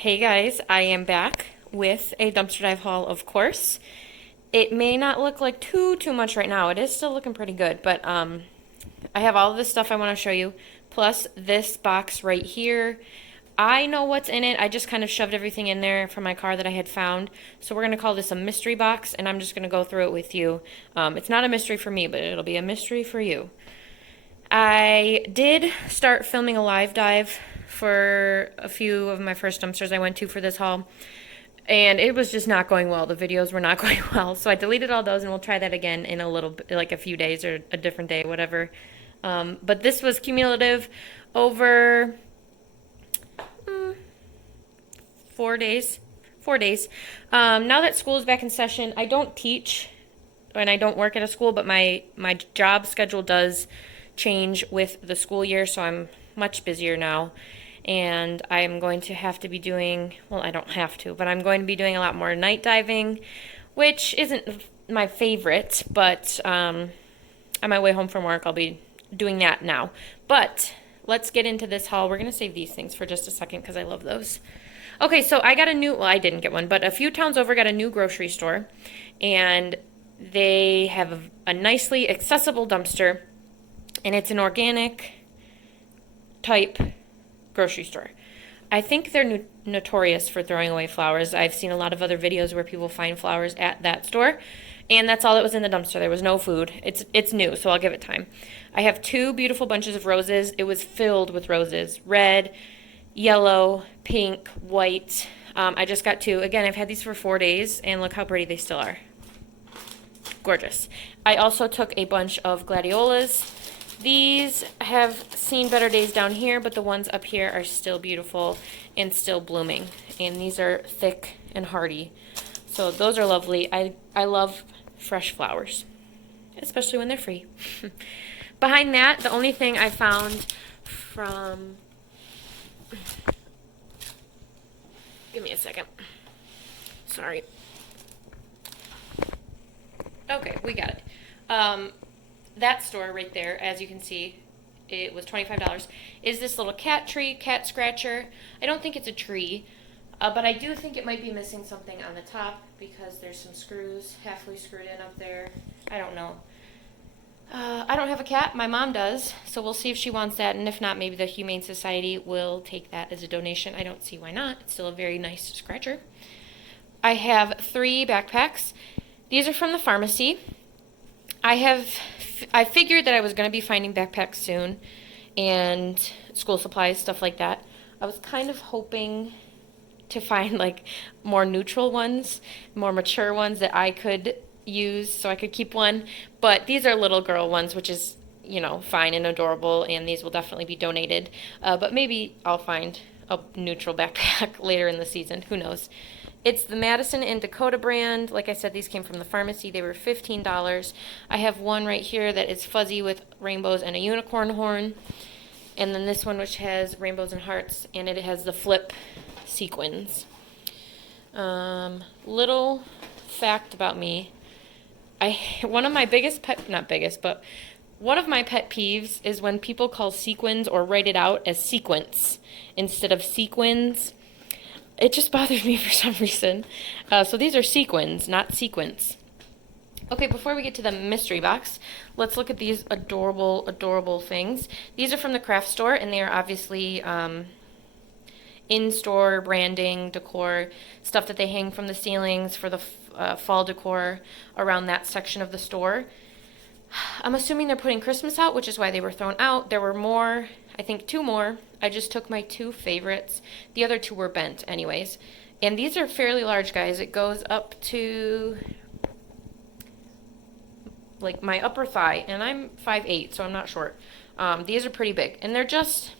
Hey guys, I am back with a dumpster dive haul, of course. It may not look like too much right now. It is still looking pretty good, but I have all of this stuff I want to show you, plus this box right here. I know what's in it. I just kind of shoved everything in there from my car that I had found. So we're going to call this a mystery box, and I'm just going to go through it with you. It's not a mystery for me, but it'll be a mystery for you. I did start filming a live dive for a few of my first dumpsters I went to for this haul, and it was just not going well. The videos were not going well, so I deleted all those, and we'll try that again in a little bit, like a few days or a different day, whatever. But this was cumulative over 4 days. 4 days. Now that school is back in session, I don't teach and I don't work at a school, but my job schedule does change with the school year, so I'm much busier now. And I'm going to have to be doing, well, I don't have to, but I'm going to be doing a lot more night diving, which isn't my favorite, but on my way home from work, I'll be doing that now. But let's get into this haul. We're going to save these things for just a second because I love those. Okay, so I got a new, well, I didn't get one, but a few towns over got a new grocery store, and they have a nicely accessible dumpster, and it's an organic type grocery store. I think they're notorious for throwing away flowers. I've seen a lot of other videos where people find flowers at that store, and that's all that was in the dumpster. There was no food. It's new, so I'll give it time. I have two beautiful bunches of roses. It was filled with roses, red, yellow, pink, white. I just got two. Again, I've had these for 4 days, and look how pretty they still are. Gorgeous. I also took a bunch of gladiolas. These have seen better days down here, but the ones up here are still beautiful and still blooming. And these are thick and hardy. So those are lovely. I love fresh flowers, especially when they're free. Behind that, the only thing I found from... Give me a second. Sorry. Okay, we got it. That store right there, as you can see, it was $25, is this little cat tree, cat scratcher. I don't think it's a tree, but I do think it might be missing something on the top because there's some screws halfway screwed in up there. I don't know. I don't have a cat. My mom does, so we'll see if she wants that, and if not, maybe the Humane Society will take that as a donation. I don't see why not. It's still a very nice scratcher. I have 3 backpacks. These are from the pharmacy. I figured that I was going to be finding backpacks soon and school supplies, stuff like that. I was kind of hoping to find like more neutral ones, more mature ones that I could use so I could keep one. But these are little girl ones, which is, you know, fine and adorable, and these will definitely be donated. But maybe I'll find a neutral backpack later in the season. Who knows? It's the Madison and Dakota brand. Like I said, these came from the pharmacy. They were $15. I have one right here that is fuzzy with rainbows and a unicorn horn. And then this one, which has rainbows and hearts, and it has the flip sequins. Little fact about me. One of my biggest not biggest, but one of my pet peeves is when people call sequins or write it out as sequence instead of sequins. It just bothers me for some reason. So these are sequins, not sequence. Okay, before we get to the mystery box, let's look at these adorable, adorable things. These are from the craft store, and they are obviously in-store branding, decor, stuff that they hang from the ceilings for the fall decor around that section of the store. I'm assuming they're putting Christmas out, which is why they were thrown out. There were more, I think 2 more. I just took my 2 favorites. The other 2 were bent anyways. And these are fairly large, guys. It goes up to like my upper thigh, and I'm 5'8", so I'm not short. These are pretty big, and they're just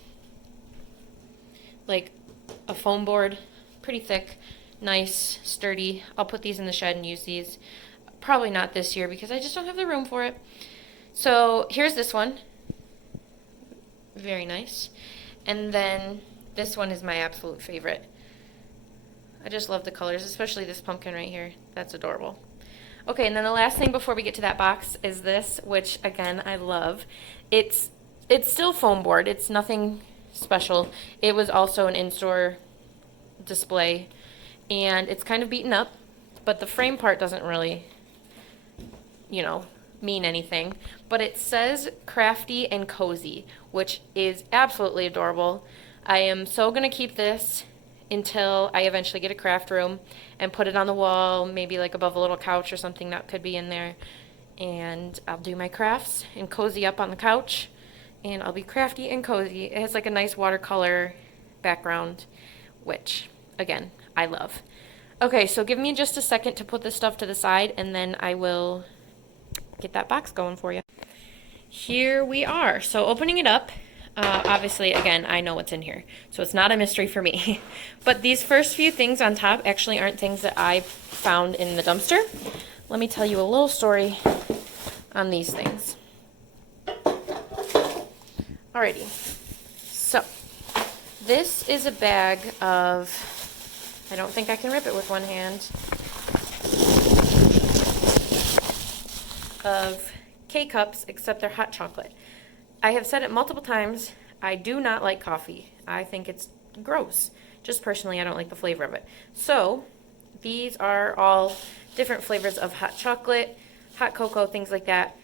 like a foam board, pretty thick, nice, sturdy. I'll put these in the shed and use these. Probably not this year because I just don't have the room for it. So here's this one. Very nice. And then this one is my absolute favorite. I just love the colors, especially this pumpkin right here. That's adorable. Okay, and then the last thing before we get to that box is this, which again I love. It's still foam board. It's nothing special. It was also an in-store display, and it's kind of beaten up, but the frame part doesn't really, you know, mean anything. But it says crafty and cozy, which is absolutely adorable. I am so going to keep this until I eventually get a craft room and put it on the wall, maybe like above a little couch or something that could be in there. And I'll do my crafts and cozy up on the couch, and I'll be crafty and cozy. It has like a nice watercolor background, which, again, I love. Okay, so give me just a second to put this stuff to the side, and then I will get that box going for you. Here we are. So opening it up, obviously, again, I know what's in here, so it's not a mystery for me. But these first few things on top actually aren't things that I found in the dumpster. Let me tell you a little story on these things. Alrighty, so this is a bag of, I don't think I can rip it with one hand, of K-Cups, except they're hot chocolate. I have said it multiple times, I do not like coffee. I think it's gross. Just personally, I don't like the flavor of it. So, these are all different flavors of hot chocolate, hot cocoa, things like that.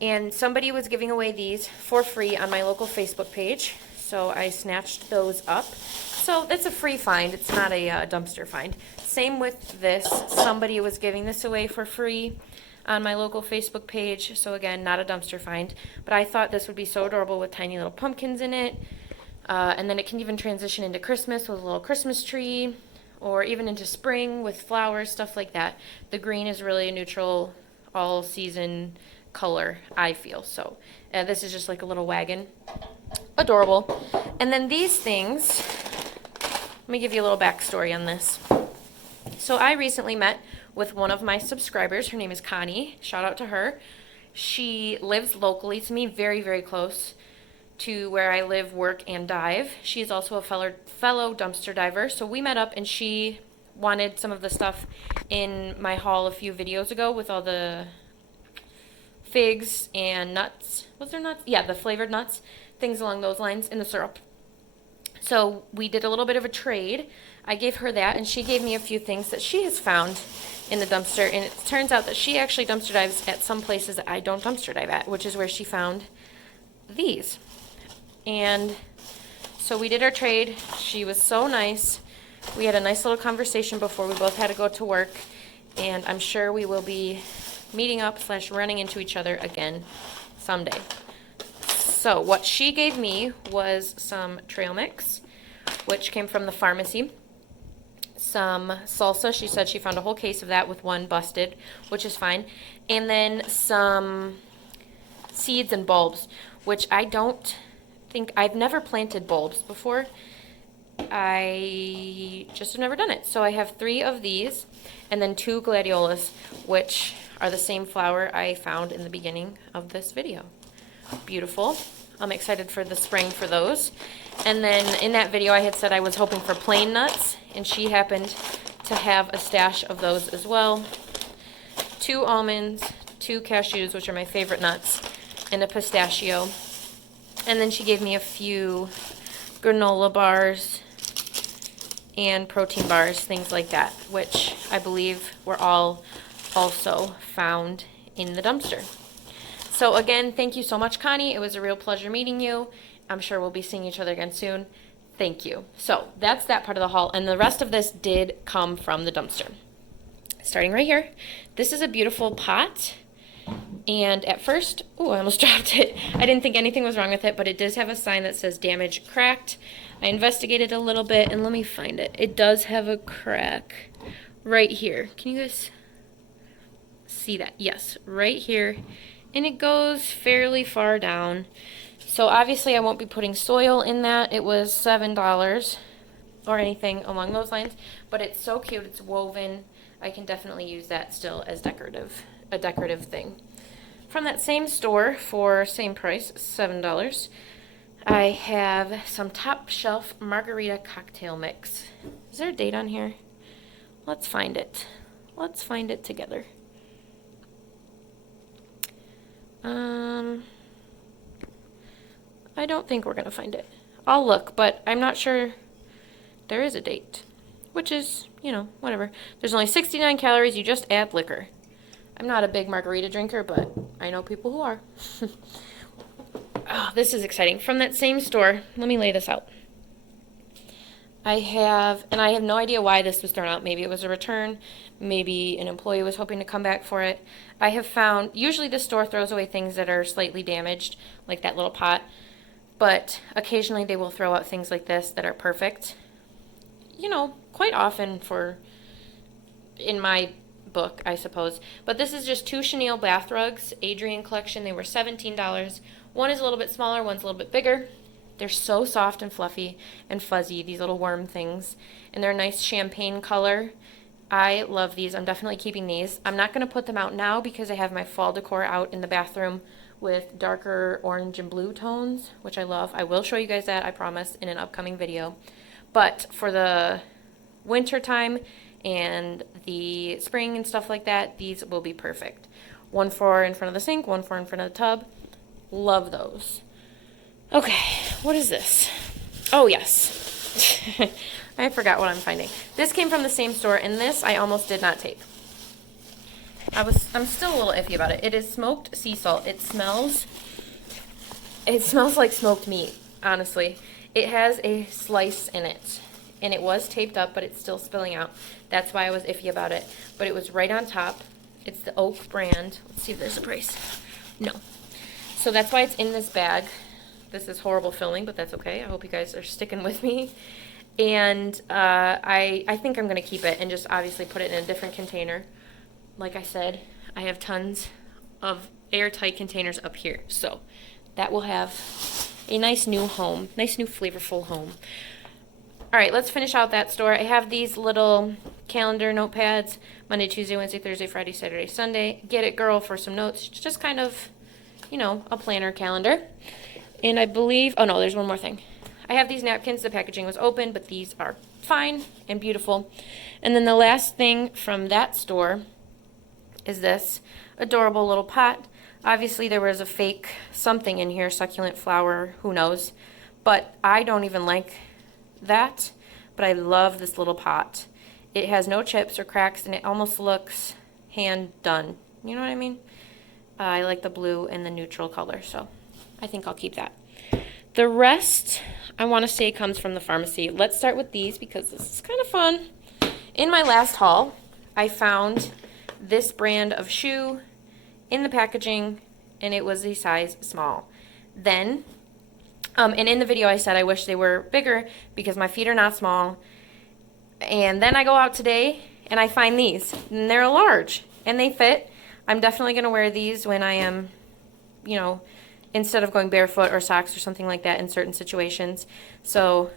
And somebody was giving away these for free on my local Facebook page, so I snatched those up. So it's a free find, it's not a dumpster find. Same with this, somebody was giving this away for free on my local Facebook page, so again, not a dumpster find. But I thought this would be so adorable with tiny little pumpkins in it, and then it can even transition into Christmas with a little Christmas tree, or even into spring with flowers, stuff like that. The green is really a neutral, all-season color, I feel. So this is just like a little wagon. Adorable. And then these things, let me give you a little backstory on this. So I recently met with one of my subscribers. Her name is Connie. Shout out to her. She lives locally to me, very, very close to where I live, work, and dive. She is also a fellow dumpster diver. So we met up, and she wanted some of the stuff in my haul a few videos ago with all the figs and nuts. Was there nuts? Yeah, the flavored nuts, things along those lines, in the syrup. So we did a little bit of a trade. I gave her that, and she gave me a few things that she has found in the dumpster. And it turns out that she actually dumpster dives at some places that I don't dumpster dive at, which is where she found these. And so we did our trade. She was so nice. We had a nice little conversation before we both had to go to work, and I'm sure we will be meeting up / running into each other again someday. So what she gave me was some trail mix, which came from the pharmacy. Some salsa. She said she found a whole case of that with one busted, which is fine. And then some seeds and bulbs, which I don't think, I've never planted bulbs before. I just have never done it. So I have 3 of these, and then 2 gladiolas, which are the same flower I found in the beginning of this video. Beautiful. I'm excited for the spring for those. And then in that video I had said I was hoping for plain nuts, and she happened to have a stash of those as well. 2 almonds, 2 cashews, which are my favorite nuts, and a pistachio. And then she gave me a few granola bars and protein bars, things like that, which I believe were all also found in the dumpster. So again, thank you so much, Connie. It was a real pleasure meeting you. I'm sure we'll be seeing each other again soon. Thank you. So that's that part of the haul, and the rest of this did come from the dumpster. Starting right here, this is a beautiful pot. And at first, oh, I almost dropped it. I didn't think anything was wrong with it, but it does have a sign that says damaged, cracked. I investigated a little bit, and let me find it. It does have a crack right here. Can you guys see that? Yes, right here. And it goes fairly far down. So obviously I won't be putting soil in that. It was $7 or anything along those lines, but it's so cute. It's woven. I can definitely use that still as a decorative thing. From that same store for same price, $7, I have some top shelf margarita cocktail mix. Is there a date on here? Let's find it. Let's find it together. I don't think we're going to find it. I'll look, but I'm not sure there is a date. which is, you know, whatever. There's only 69 calories. You just add liquor. I'm not a big margarita drinker, but I know people who are. Oh, this is exciting. From that same store, let me lay this out. I have no idea why this was thrown out. Maybe it was a return. Maybe an employee was hoping to come back for it. I have found, usually the store throws away things that are slightly damaged, like that little pot. But occasionally they will throw out things like this that are perfect. You know, quite often in my book, I suppose. But this is just 2 chenille bath rugs, Adrian collection. They were $17. One is a little bit smaller, one's a little bit bigger. They're so soft and fluffy and fuzzy, these little worm things. And they're a nice champagne color. I love these. I'm definitely keeping these. I'm not going to put them out now because I have my fall decor out in the bathroom with darker orange and blue tones, which I love. I will show you guys that, I promise, in an upcoming video. But for the winter time and the spring and stuff like that, these will be perfect. One for in front of the sink, one for in front of the tub. Love those. Okay, what is this? Oh, yes. I forgot what I'm finding. This came from the same store, and this I almost did not take. I'm still a little iffy about it. It is smoked sea salt. It smells like smoked meat, honestly. It has a slice in it, and it was taped up, but it's still spilling out. That's why I was iffy about it. But it was right on top. It's the Oak brand. Let's see if there's a price. No. So that's why it's in this bag. This is horrible filming, but that's okay. I hope you guys are sticking with me. And I think I'm going to keep it and just obviously put it in a different container. Like I said, I have tons of airtight containers up here. So that will have a nice new home, nice new flavorful home. All right, let's finish out that store. I have these little calendar notepads, Monday, Tuesday, Wednesday, Thursday, Friday, Saturday, Sunday. Get it, girl, for some notes. It's just kind of, you know, a planner calendar. And I believe, oh no, there's one more thing. I have these napkins. The packaging was open, but these are fine and beautiful. And then the last thing from that store is this adorable little pot. Obviously there was a fake something in here, succulent flower, who knows. But I don't even like that, but I love this little pot. It has no chips or cracks, and it almost looks hand done. You know what I mean? I like the blue and the neutral color, so I think I'll keep that. The rest, I want to say, comes from the pharmacy. Let's start with these because this is kind of fun. In my last haul, I found this brand of shoe in the packaging, and it was a size small. Then, and in the video I said I wish they were bigger because my feet are not small. And then I go out today and I find these, and they're a large, and they fit. I'm definitely going to wear these when I am, you know, instead of going barefoot or socks or something like that in certain situations. So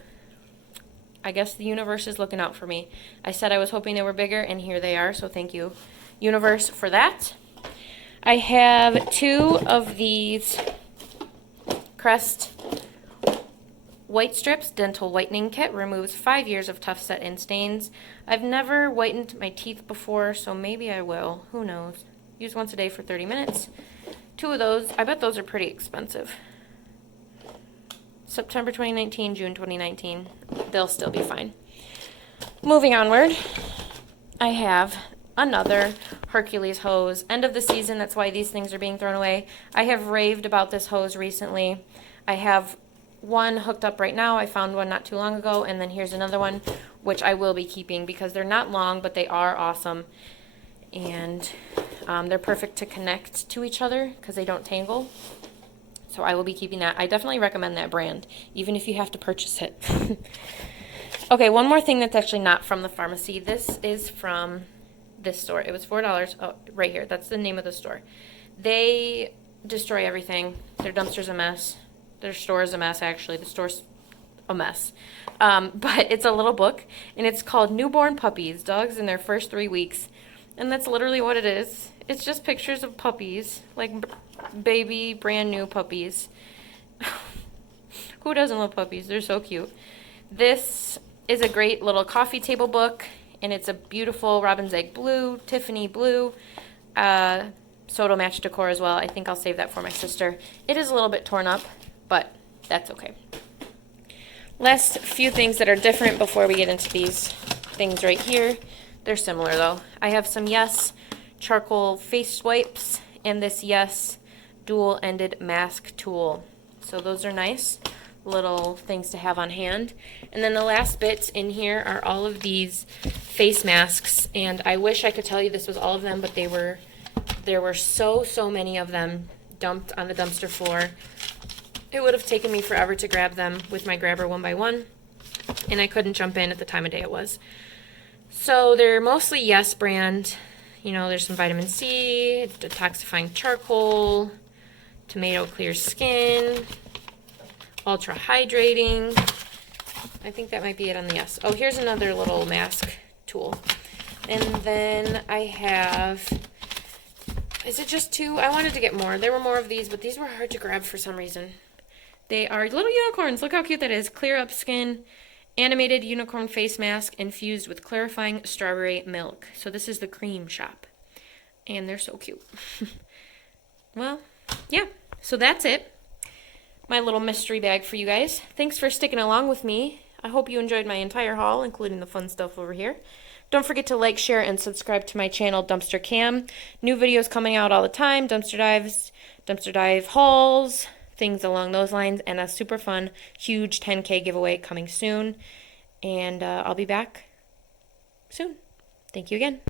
I guess the universe is looking out for me. I said I was hoping they were bigger, and here they are, so thank you, universe, for that. I have 2 of these Crest White Strips Dental Whitening Kit. Removes 5 years of tough set and stains. I've never whitened my teeth before, so maybe I will. Who knows? Use once a day for 30 minutes. 2 of those. I bet those are pretty expensive. September 2019, June 2019. They'll still be fine. Moving onward, I have another Hercules hose. End of the season, that's why these things are being thrown away. I have raved about this hose recently. I have one hooked up right now. I found one not too long ago, and then here's another one, which I will be keeping because they're not long, but they are awesome. And they're perfect to connect to each other because they don't tangle. So I will be keeping that. I definitely recommend that brand, even if you have to purchase it. Okay, one more thing that's actually not from the pharmacy. This is from this store. It was $4. Oh, right here. That's the name of the store. They destroy everything. Their dumpster's a mess. Their store is a mess, actually. The store's a mess. But it's a little book, and it's called Newborn Puppies, Dogs in Their First 3 Weeks. And that's literally what it is. It's just pictures of puppies, like baby, brand new puppies. Who doesn't love puppies? They're so cute. This is a great little coffee table book, and it's a beautiful robin's egg blue, Tiffany blue, Soto match decor as well. I think I'll save that for my sister. It is a little bit torn up, but that's okay. Last few things that are different before we get into these things right here. They're similar though. I have some Yes charcoal face wipes and this Yes dual-ended mask tool. So those are nice little things to have on hand. And then the last bits in here are all of these face masks, and I wish I could tell you this was all of them, but there were so many of them dumped on the dumpster floor. It would have taken me forever to grab them with my grabber one by one, and I couldn't jump in at the time of day it was. So they're mostly Yes brand. You know, there's some vitamin C, detoxifying charcoal, tomato clear skin, ultra hydrating. I think that might be it on the Yes. Oh, here's another little mask tool. And then I have, is it just 2? I wanted to get more. There were more of these, but these were hard to grab for some reason. They are little unicorns. Look how cute that is. Clear Up Skin animated unicorn face mask infused with clarifying strawberry milk. So this is the Cream Shop. And they're so cute. Well, yeah. So that's it. My little mystery bag for you guys. Thanks for sticking along with me. I hope you enjoyed my entire haul, including the fun stuff over here. Don't forget to like, share, and subscribe to my channel, Dumpster Cam. New videos coming out all the time. Dumpster dives, dumpster dive hauls, things along those lines, and a super fun, huge 10K giveaway coming soon. And I'll be back soon. Thank you again.